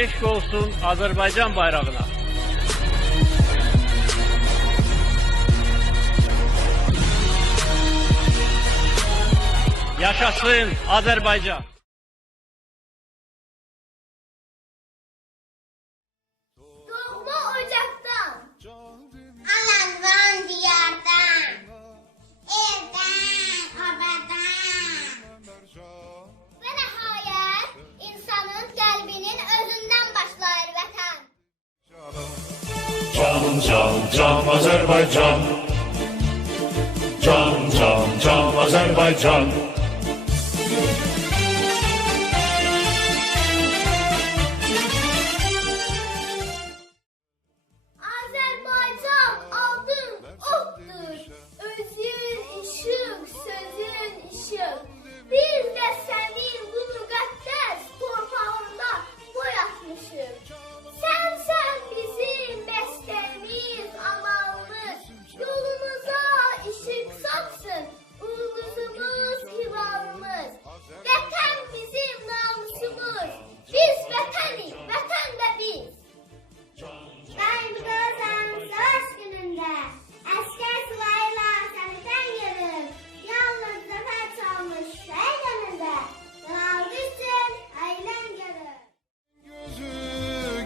Eşk olsun Azerbaycan bayrağına. Yaşasın Azerbaycan. can, can Azerbaycan. Can, can, can Azerbaycan.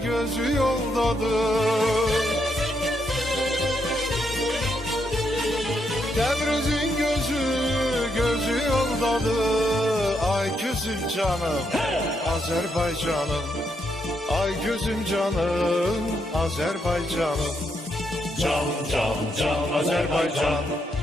gözü yoldadır. Tebriz'in gözü gözü yoldadır. Ay gözüm canım Azerbaycanım. Ay gözüm canım Azerbaycanım. Can can can Azerbaycan.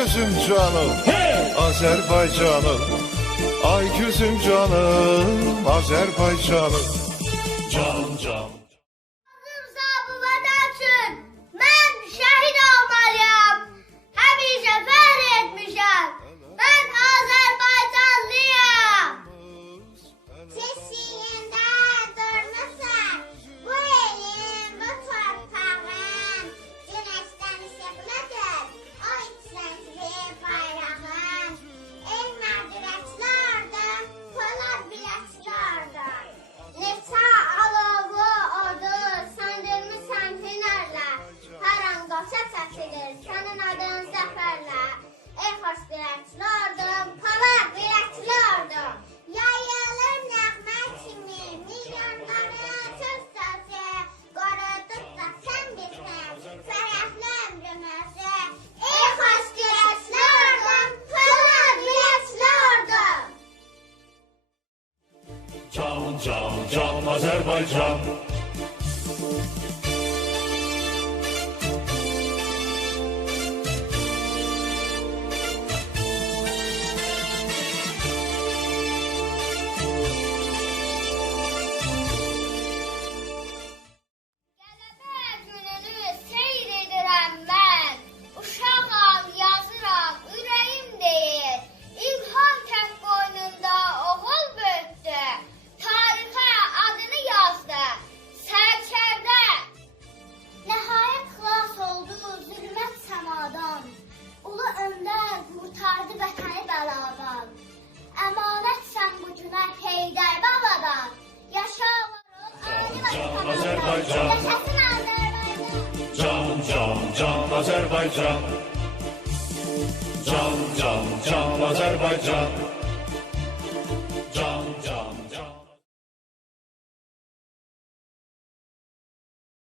gözüm canım hey! Azerbaycanım Ay gözüm canım Azerbaycanım Canım canım Azerbaycan, Azerbaycan. Azerbaycan. Can can can Azerbaycan. Can can can Azerbaycan.